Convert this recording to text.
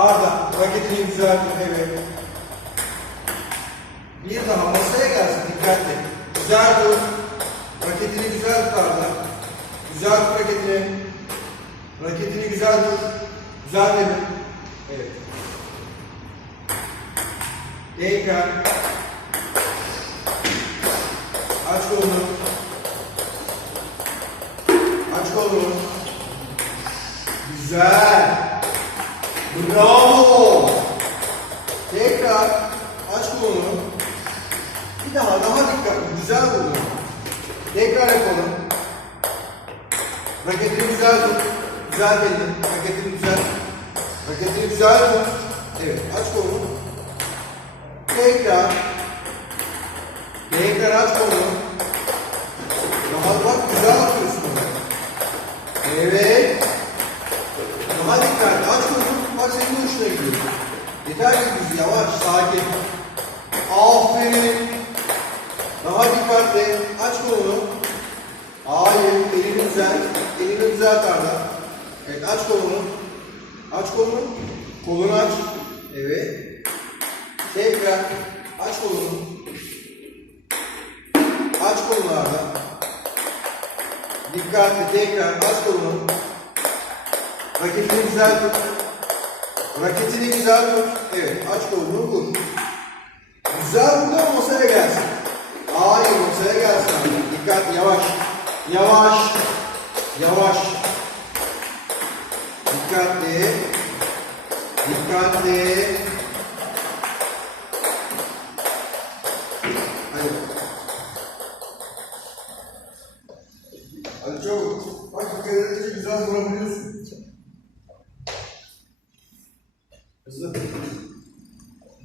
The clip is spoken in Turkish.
Arda, raketini güzel tut, evet. Bir daha masaya gelsin, dikkatli. Güzel tut. Raketini güzel tut Arda. Güzel tut raketini. Raketini güzel tut. Güzel demin. Evet. Tekrar. Aç kolunu. Aç kolunu. Güzel. Bravo. Tekrar aç kolunu. Bir daha daha dikkatli. Güzel vurdun. Tekrar yapalım. Raketini güzel tut. Güzel belli. Raketini güzel. Raketini güzel tut. Evet. Aç kolunu. Tekrar. Tekrar aç kolunu. Rahat bak. Güzel atıyorsun. Evet. Ki düz yavaş. Sakin. Aferin. Daha dikkatli. Aç kolunu. Hayır. Elini düzelt. Elini düzelt Arda. Evet aç kolunu. Aç kolunu. Kolunu aç. Evet. Tekrar. Aç kolunu. Aç kolunu Arda. Dikkatli. Tekrar aç kolunu. Raketini güzel tut. Raketini güzel tut. Evet aç kolunu vur. Güzel vurdu ama masaya gelsin. Hayır masaya gelsin. Dikkat yavaş. Yavaş. Yavaş. Dikkatli. Dikkatli. Hadi. Hadi çabuk. Bak dikkat edince güzel vurabiliyorsun. Hızlı.